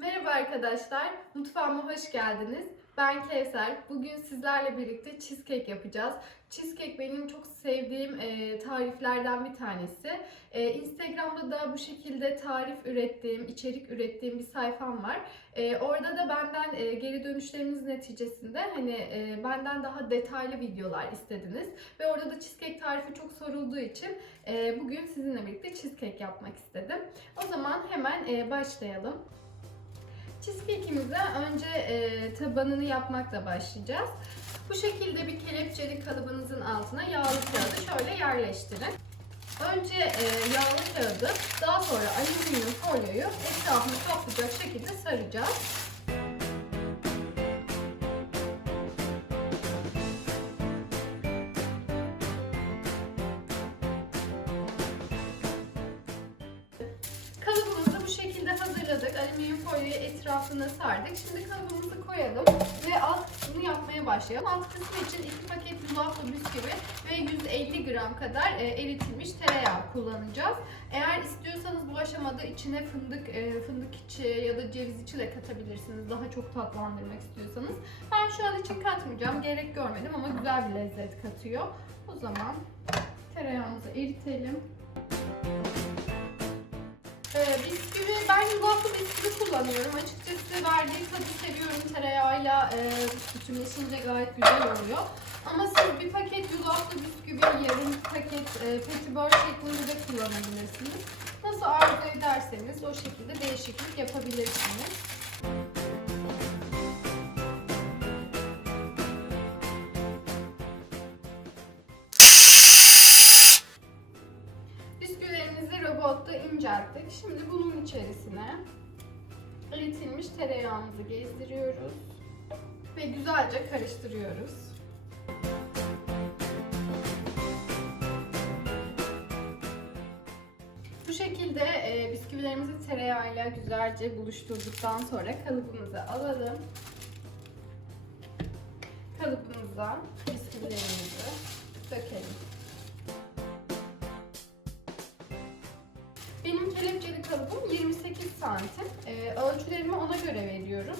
Merhaba arkadaşlar, mutfağıma hoş geldiniz. Ben Kevser. Bugün sizlerle birlikte cheesecake yapacağız. Cheesecake benim çok sevdiğim e, tariflerden bir tanesi. E, Instagram'da da bu şekilde tarif ürettiğim, içerik ürettiğim bir sayfam var. E, orada da benden e, geri dönüşleriniz neticesinde hani e, benden daha detaylı videolar istediniz. Ve orada da cheesecake tarifi çok sorulduğu için e, bugün sizinle birlikte cheesecake yapmak istedim. O zaman hemen e, başlayalım. Cheesecake'imize önce e, tabanını yapmakla başlayacağız. Bu şekilde bir kelepçeli kalıbınızın altına yağlı kağıdı şöyle yerleştirin. Önce e, yağlı kağıdı, daha sonra alüminyum folyoyu etrafını kaplayacak şekilde saracağız. Alüminyum folyoyu etrafına sardık. Şimdi kalıbımızı koyalım ve alt kısmını yapmaya başlayalım. Alt kısmı için 2 paket yulaflı bisküvi ve 150 gram kadar e, eritilmiş tereyağı kullanacağız. Eğer istiyorsanız bu aşamada içine fındık, e, fındık içi ya da ceviz içi de katabilirsiniz. Daha çok tatlandırmak istiyorsanız. Ben şu an için katmayacağım. Gerek görmedim ama güzel bir lezzet katıyor. O zaman tereyağımızı eritelim. Ee, bisküvi, ben yulaflı bisküvi kullanıyorum. Açıkçası verdiği tadı seviyorum. Tereyağıyla e, bütünleşince gayet güzel oluyor. Ama siz bir paket yulaflı bisküvi, yarım paket e, petibör şeklinde de kullanabilirsiniz. Nasıl arzu ederseniz o şekilde değişiklik yapabilirsiniz. İncelttik. Şimdi bunun içerisine eritilmiş tereyağımızı gezdiriyoruz ve güzelce karıştırıyoruz. Bu şekilde e, bisküvilerimizi tereyağıyla güzelce buluşturduktan sonra kalıbımızı alalım. Kalıbımıza bisküvilerimizi dökelim. Kelepçeli kalıbım 28 santim. Ee, ölçülerimi ona göre veriyorum.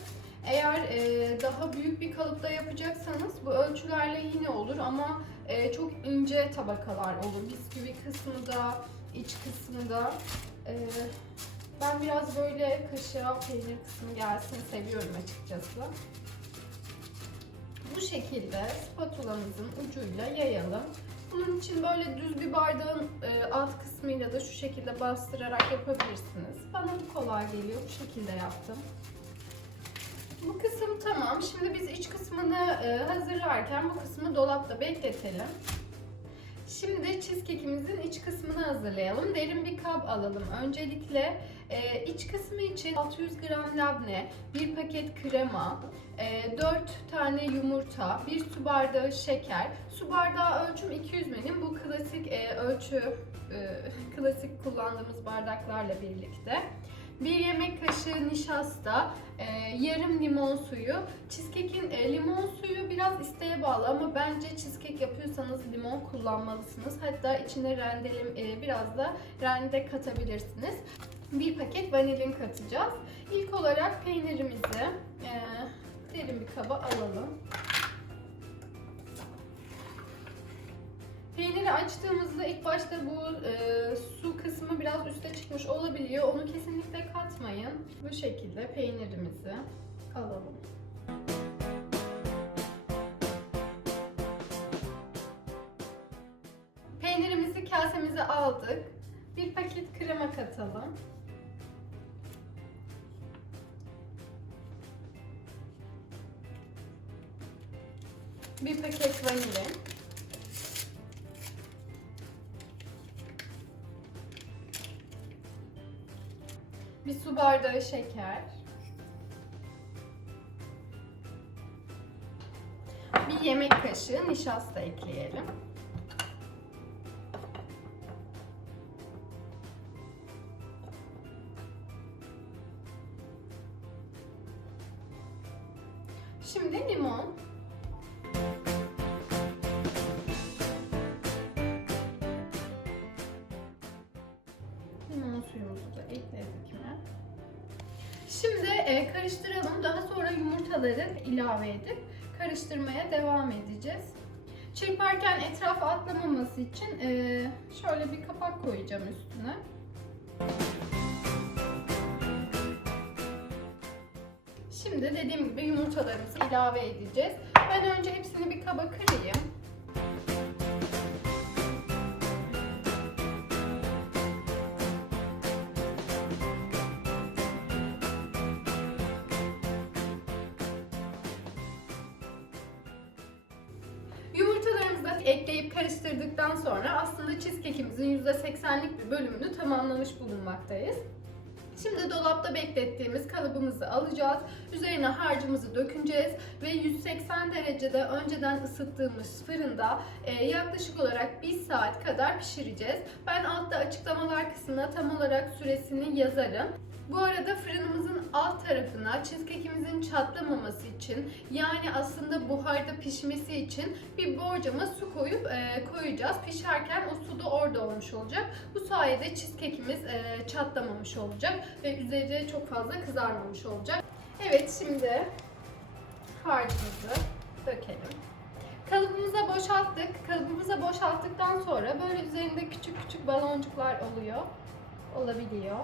Eğer e, daha büyük bir kalıpta yapacaksanız bu ölçülerle yine olur ama e, çok ince tabakalar olur. Bisküvi kısmı da, iç kısmı da. E, ben biraz böyle kaşığa peynir kısmı gelsin seviyorum açıkçası. Bu şekilde spatulamızın ucuyla yayalım. Bunun için böyle düz bir bardağın e, alt kısmıyla da şu şekilde bastırarak yapabilirsiniz. Bana bu kolay geliyor. Bu şekilde yaptım. Bu kısım tamam. Şimdi biz iç kısmını e, hazırlarken bu kısmı dolapta bekletelim. Şimdi cheesecake'imizin iç kısmını hazırlayalım. Derin bir kap alalım. Öncelikle e, iç kısmı için 600 gram labne, 1 paket krema, e, 4 tane yumurta, 1 su bardağı şeker. Su bardağı ölçüm 200 milim. Bu klasik e, ölçü, e, klasik kullandığımız bardaklarla birlikte. 1 yemek kaşığı nişasta, e, yarım limon suyu. Cheesecake'in e, limon suyu biraz isteğe bağlı ama bence cheesecake yapıyorsanız limon kullanmalısınız. Hatta içine rendelim e, biraz da rende katabilirsiniz. Bir paket vanilin katacağız. İlk olarak peynirimizi e, derin bir kaba alalım. Peyniri açtığımızda ilk başta bu e, su kısmı biraz üste çıkmış olabiliyor. Onu kesinlikle katmayın. Bu şekilde peynirimizi alalım. Peynirimizi kasemize aldık. Bir paket krema katalım. Bir paket vanilin. Su bardağı şeker. Bir yemek kaşığı nişasta ekleyelim. Limon suyumuzu da ekledik mi? Şimdi e, karıştıralım. Daha sonra yumurtaları ilave edip karıştırmaya devam edeceğiz. Çırparken etrafa atlamaması için e, şöyle bir kapak koyacağım üstüne. Şimdi dediğim gibi yumurtalarımızı ilave edeceğiz. Ben önce hepsini bir kaba kırayım. Ekleyip karıştırdıktan sonra aslında cheesecake'imizin %80'lik bir bölümünü tamamlamış bulunmaktayız. Şimdi dolapta beklettiğimiz kalıbımızı alacağız. Üzerine harcımızı dökeceğiz ve 180 derecede önceden ısıttığımız fırında e, yaklaşık olarak 1 saat kadar pişireceğiz. Ben altta açıklamalar kısmına tam olarak süresini yazarım. Bu arada fırınımızın alt tarafına cheesecake'imizin çatlamaması için yani aslında buharda pişmesi için bir borcama su koyup e, koyacağız. Pişerken o su da orada olmuş olacak. Bu sayede cheesecake'imiz e, çatlamamış olacak ve üzeri çok fazla kızarmamış olacak. Evet şimdi harcımızı dökelim. Kalıbımıza boşalttık. Kalıbımıza boşalttıktan sonra böyle üzerinde küçük küçük baloncuklar oluyor. Olabiliyor.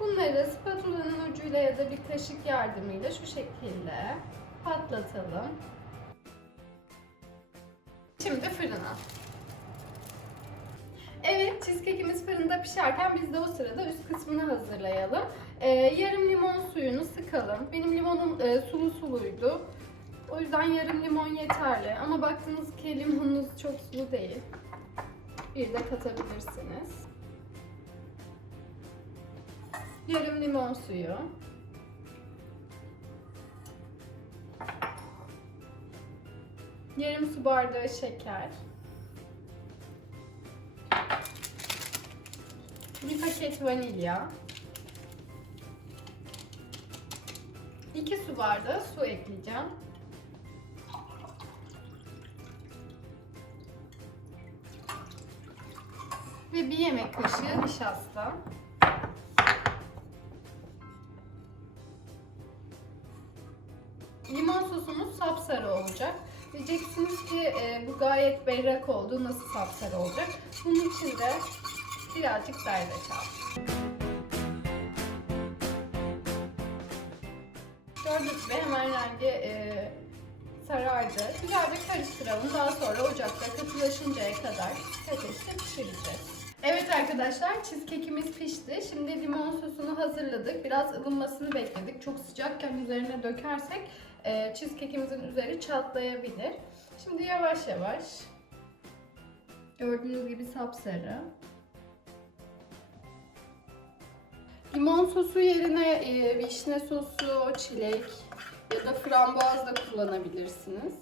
Bunları spatulanın ucuyla ya da bir kaşık yardımıyla şu şekilde patlatalım. Şimdi fırına. Evet, cheesecake'imiz fırında pişerken biz de o sırada üst kısmını hazırlayalım. Ee, yarım limon suyunu sıkalım. Benim limonum e, sulu suluydu. O yüzden yarım limon yeterli. Ama baktınız ki limonunuz çok sulu değil. Bir de katabilirsiniz. Yarım limon suyu. Yarım su bardağı şeker. Bir paket vanilya. 2 su bardağı su ekleyeceğim. Ve bir yemek kaşığı nişasta. Sapsarı olacak. Diyeceksiniz ki e, bu gayet berrak oldu. Nasıl sapsarı olacak? Bunun için de birazcık zerdeçal. Gördüğünüz gibi hemen rengi e, sarardı. Güzelce karıştıralım. Daha sonra ocakta katılaşıncaya kadar ateşte pişireceğiz. Evet arkadaşlar cheesecake'imiz pişti. Şimdi limon sosunu hazırladık. Biraz ılınmasını bekledik. Çok sıcakken üzerine dökersek e, cheesecake'imizin üzeri çatlayabilir. Şimdi yavaş yavaş gördüğünüz gibi sapsarı. Limon sosu yerine e, vişne sosu, çilek ya da frambuaz da kullanabilirsiniz.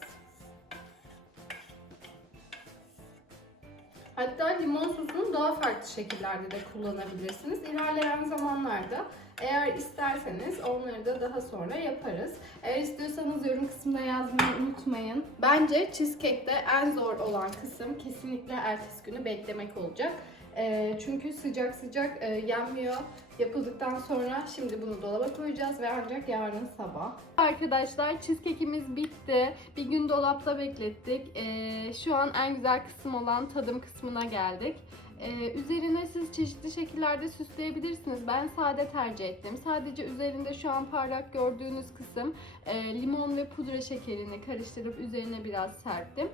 Hatta limon sosunu daha farklı şekillerde de kullanabilirsiniz. İlerleyen zamanlarda eğer isterseniz onları da daha sonra yaparız. Eğer istiyorsanız yorum kısmında yazmayı unutmayın. Bence cheesecake'de en zor olan kısım kesinlikle ertesi günü beklemek olacak. Ee, çünkü sıcak sıcak e, yenmiyor. Yapıldıktan sonra şimdi bunu dolaba koyacağız ve ancak yarın sabah. Arkadaşlar cheesecake'imiz bitti. Bir gün dolapta beklettik. Ee, şu an en güzel kısım olan tadım kısmına geldik. Ee, üzerine siz çeşitli şekillerde süsleyebilirsiniz. Ben sade tercih ettim. Sadece üzerinde şu an parlak gördüğünüz kısım e, limon ve pudra şekerini karıştırıp üzerine biraz serptim.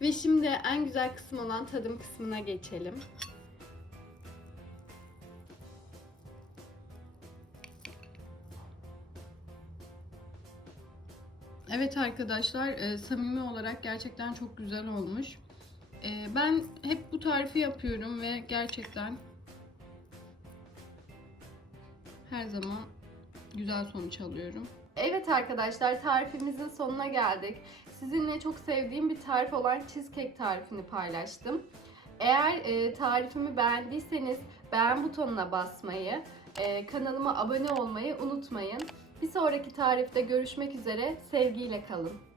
Ve şimdi en güzel kısım olan tadım kısmına geçelim. Evet arkadaşlar, e, samimi olarak gerçekten çok güzel olmuş. E, ben hep bu tarifi yapıyorum ve gerçekten her zaman güzel sonuç alıyorum. Evet arkadaşlar, tarifimizin sonuna geldik. Sizinle çok sevdiğim bir tarif olan cheesecake tarifini paylaştım. Eğer e, tarifimi beğendiyseniz beğen butonuna basmayı, e, kanalıma abone olmayı unutmayın. Bir sonraki tarifte görüşmek üzere. Sevgiyle kalın.